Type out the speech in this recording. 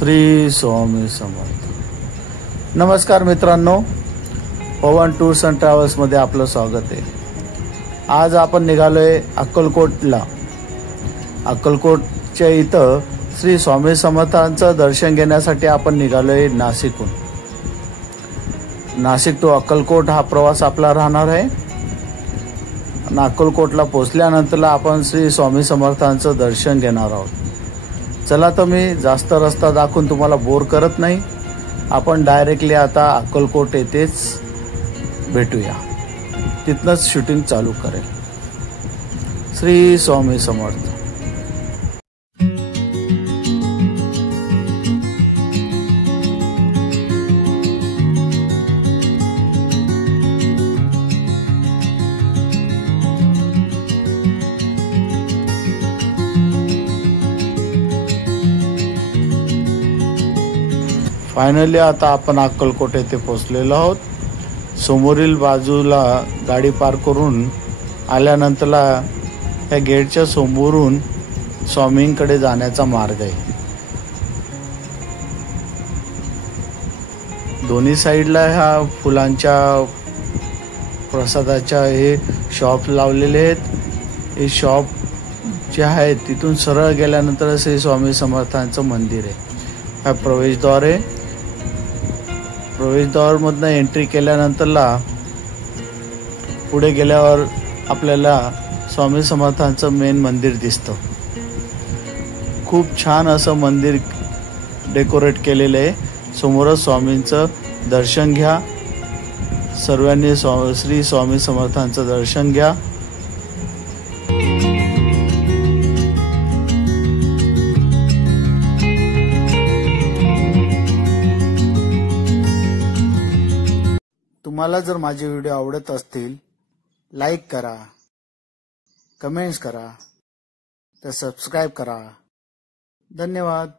श्री स्वामी समर्थ। नमस्कार मित्रांनो, पवन tours and travels मध्ये आपलं स्वागत आहे। आज आपण निघालोय अक्कलकोटला। अक्कलकोटच्या इथं श्री स्वामी समर्थांचं दर्शन घेण्यासाठी आपण निघालोय नाशिकहून। नाशिक टू अक्कलकोट हा प्रवास आपला राहणार आहे। अक्कलकोटला पोहोचल्यानंतर आपण श्री स्वामी समर्थांचं दर्शन घेणार आहोत। चला तर मी जास्त रस्ता दाखवून तुम्हाला बोर करत नाही, आपण डायरेक्टली आता अक्कलकोट येथेच भेटूया, तिथनंच शूटिंग चालू करेल। श्री स्वामी समर्थ। फायनली आता आपण अक्कलकोट येथे पोहोचलेलो आहोत। समोरील बाजूला गाडी पार्क करून आल्यानंतर या गेटच्या समोरून स्वामींकडे जाण्याचा मार्ग आहे। दोन्ही साईडला ह्या फुलांच्या प्रसादाच्या हे शॉप लावलेले आहेत। हे शॉप जे आहे तिथून सरळ गेल्यानंतर श्री स्वामी समर्थांचं मंदिर आहे। हा प्रवेशद्वार आहे। प्रवेशद्वारमधनं एंट्री केल्यानंतरला पुढे गेल्यावर आपल्याला स्वामी समर्थांचं मेन मंदिर दिसतं। खूप छान असं मंदिर डेकोरेट केलेलं आहे। समोरच स्वामींचं दर्शन घ्या। सर्वांनी श्री स्वामी समर्थांचं दर्शन घ्या। तुम्हाला जर माझे व्हिडिओ आवडत असतील, लाईक करा, कमेंट्स करा, तर सबस्क्राईब करा। धन्यवाद।